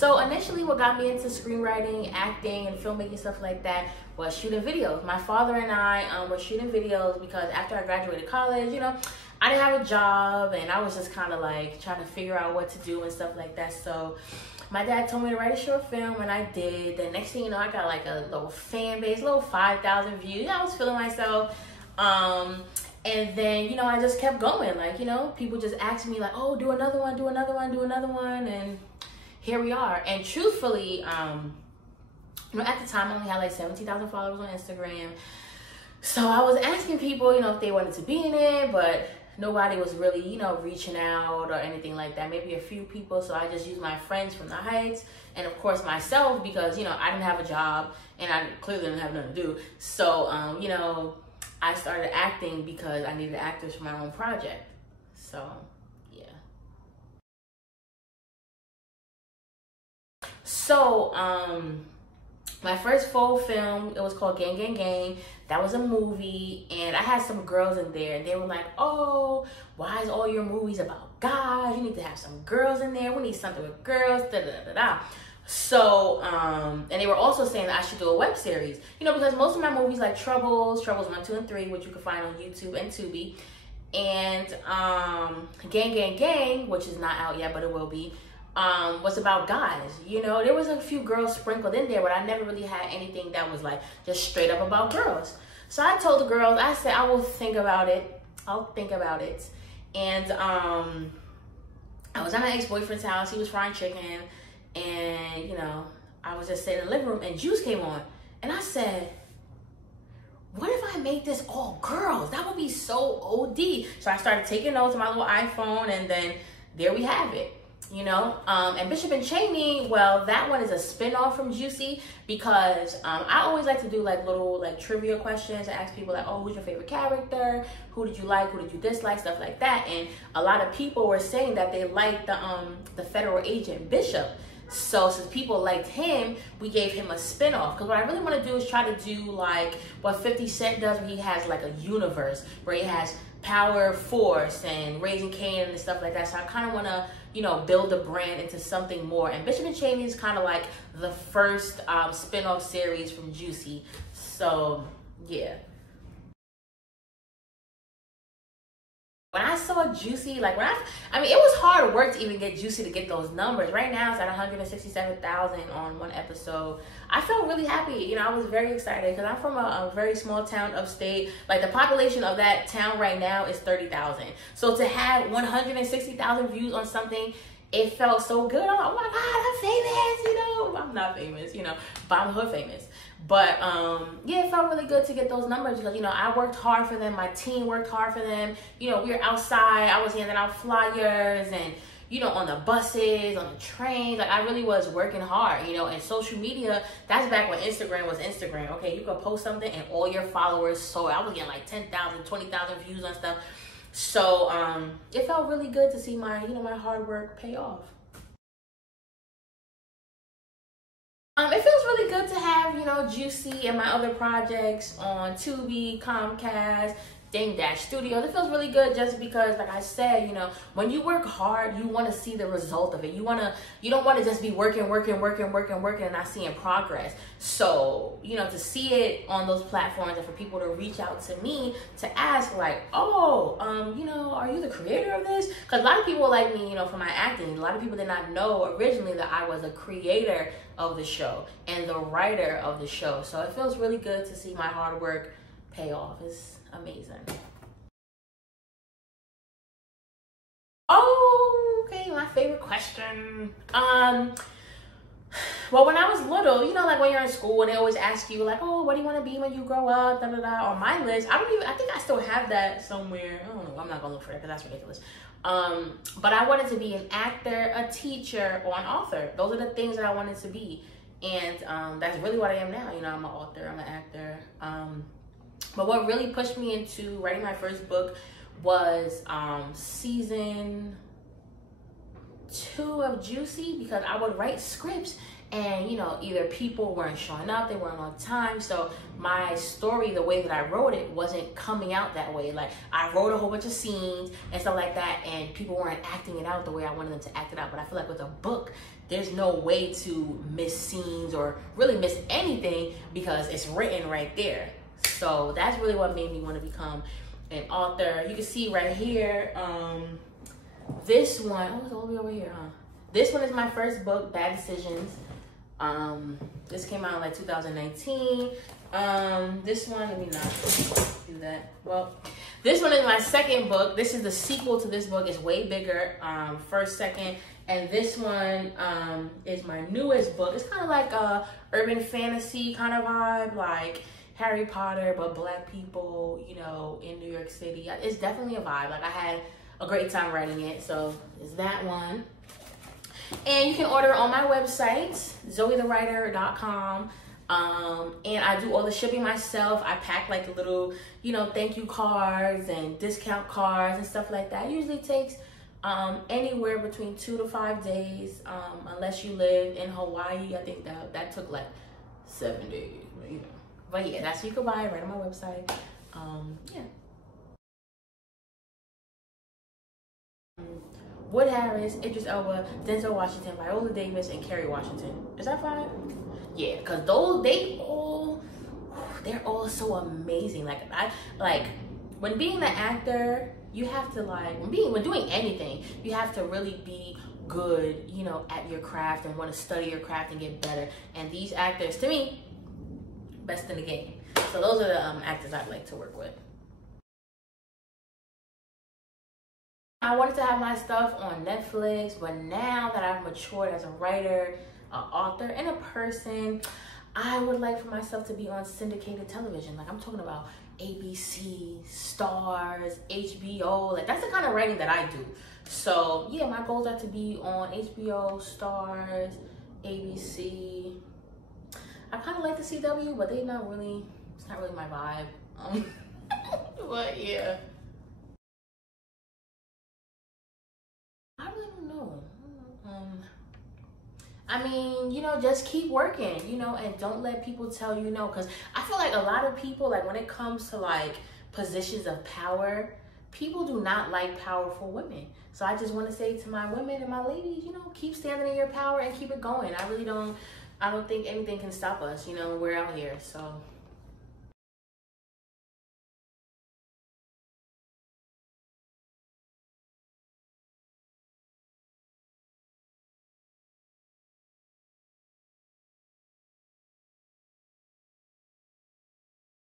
So initially what got me into screenwriting, acting, and filmmaking, stuff like that, was shooting videos. My father and I were shooting videos because after I graduated college, you know, I didn't have a job and I was just kind of like trying to figure out what to do and stuff like that. So my dad told me to write a short film, and I did. The next thing you know, I got like a little fan base, little 5,000 views. I was feeling myself. And then, you know, I just kept going. Like, you know, people just asked me like, oh, do another one, do another one, do another one. And here we are. And truthfully, you know, at the time I only had like 17,000 followers on Instagram. So I was asking people, you know, if they wanted to be in it, but nobody was really, you know, reaching out or anything like that. Maybe a few people. So I just used my friends from the Heights and of course myself, because, you know, I didn't have a job and I clearly didn't have nothing to do. So, you know, I started acting because I needed actors for my own project. So, yeah. So, my first full film, it was called Gang Gang Gang. That was a movie, and I had some girls in there, and they were like, oh, why is all your movies about guys? You need to have some girls in there. We need something with girls, da da da da. So, and they were also saying that I should do a web series, you know, because most of my movies like Troubles 1, 2, and 3, which you can find on YouTube and Tubi, and Gang Gang Gang, which is not out yet, but it will be, was about guys. You know, there was a few girls sprinkled in there, but I never really had anything that was like just straight up about girls. So I told the girls, I said, I will think about it. I'll think about it. And I was at my ex-boyfriend's house. He was frying chicken. And, you know, I was just sitting in the living room and Juice came on. And I said, what if I make this all girls? That would be so OD. So I started taking notes on my little iPhone, and then there we have it. You know, and Bishop and Chainey, well, that one is a spin-off from Juicy, because I always like to do like little like trivia questions and ask people like, oh, who's your favorite character? Who did you like? Who did you dislike? Stuff like that. And a lot of people were saying that they liked the federal agent Bishop. So since people liked him, we gave him a spin-off. Because what I really want to do is try to do like what 50 Cent does, where he has like a universe where he has Power, Force, and Raising Cain and stuff like that. So I kind of want to, you know, build the brand into something more. And Bishop and Chainey is kind of like the first spin-off series from Juicy. So, yeah. When I saw Juicy, like I mean, it was hard work to even get Juicy to get those numbers. Right now, it's at 167,000 on one episode. I felt really happy. You know, I was very excited because I'm from a very small town upstate. Like, the population of that town right now is 30,000. So to have 160,000 views on something, it felt so good. I'm like, oh my God, I'm famous, you know. I'm not famous, you know, but I'm hood famous. But yeah, it felt really good to get those numbers because, you know, I worked hard for them. My team worked hard for them. You know, we were outside. I was handing out flyers and, you know, on the buses, on the trains. Like, I really was working hard, you know. And social media, that's back when Instagram was Instagram. Okay, you could post something and all your followers. So I was getting like 10,000, 20,000 views on stuff. So it felt really good to see my, you know, my hard work pay off. It feels really good to have, you know, Juicy and my other projects on Tubi, Comcast, Dame Dash Studios. It feels really good just because, like I said, you know, when you work hard, you want to see the result of it. You don't want to just be working and not seeing progress. So, you know, to see it on those platforms and for people to reach out to me to ask like, oh, you know, are you the creator of this? Because a lot of people like me, you know, for my acting. A lot of people did not know originally that I was a creator of the show and the writer of the show. So it feels really good to see my hard work pay off. It's amazing. Oh, okay, my favorite question. Well, when I was little, you know, like when you're in school and they always ask you like, oh, what do you want to be when you grow up, da da da. On my list, I think I still have that somewhere. I don't know, I'm not gonna look for it because that's ridiculous. But I wanted to be an actor, a teacher, or an author. Those are the things that I wanted to be. And that's really what I am now. You know, I'm an author, I'm an actor. But what really pushed me into writing my first book was season 2 of Juicy, because I would write scripts And, you know, either people weren't showing up, they weren't on time. So my story, the way that I wrote it, wasn't coming out that way. Like, I wrote a whole bunch of scenes and stuff like that, and people weren't acting it out the way I wanted them to act it out. But I feel like with a book, there's no way to miss scenes or really miss anything because it's written right there. So that's really what made me want to become an author. You can see right here, this one, oh, it's all the way over here, huh? This one is my first book, Bad Decisions. This came out in like 2019. This one, let me not do that. Well, this one is my second book. This is the sequel to this book. It's way bigger, first, second. And this one is my newest book. It's kind of like a urban fantasy kind of vibe, like Harry Potter, but black people, you know, in New York City. It's definitely a vibe. Like, I had a great time writing it. So it's that one. And you can order on my website, zoethewriter.com. And I do all the shipping myself. I pack like the little, you know, thank you cards and discount cards and stuff like that. It usually takes anywhere between 2 to 5 days, unless you live in Hawaii. I think that took like 7 days, you know. But yeah, that's you can buy it right on my website. Yeah. Wood Harris, Idris Elba, Denzel Washington, Viola Davis, and Kerry Washington. Is that 5? Yeah, because they're all so amazing. Like when being an actor, you have to when doing anything, you have to really be good, you know, at your craft and want to study your craft and get better. And these actors, to me, best in the game. So those are the actors I'd like to work with. I wanted to have my stuff on Netflix, but now that I've matured as a writer, an author, and a person, I would like for myself to be on syndicated television. Like, I'm talking about ABC, Stars, HBO. Like, that's the kind of writing that I do. So yeah, my goals are to be on HBO, Stars, ABC. I kind of like the CW, but it's not really my vibe. But yeah. I really don't know. I mean, you know, just keep working, you know, and don't let people tell you no. Because I feel like a lot of people, like when it comes to like positions of power, people do not like powerful women. So I just want to say to my women and my ladies, you know, keep standing in your power and keep it going. I don't think anything can stop us, you know, we're out here. So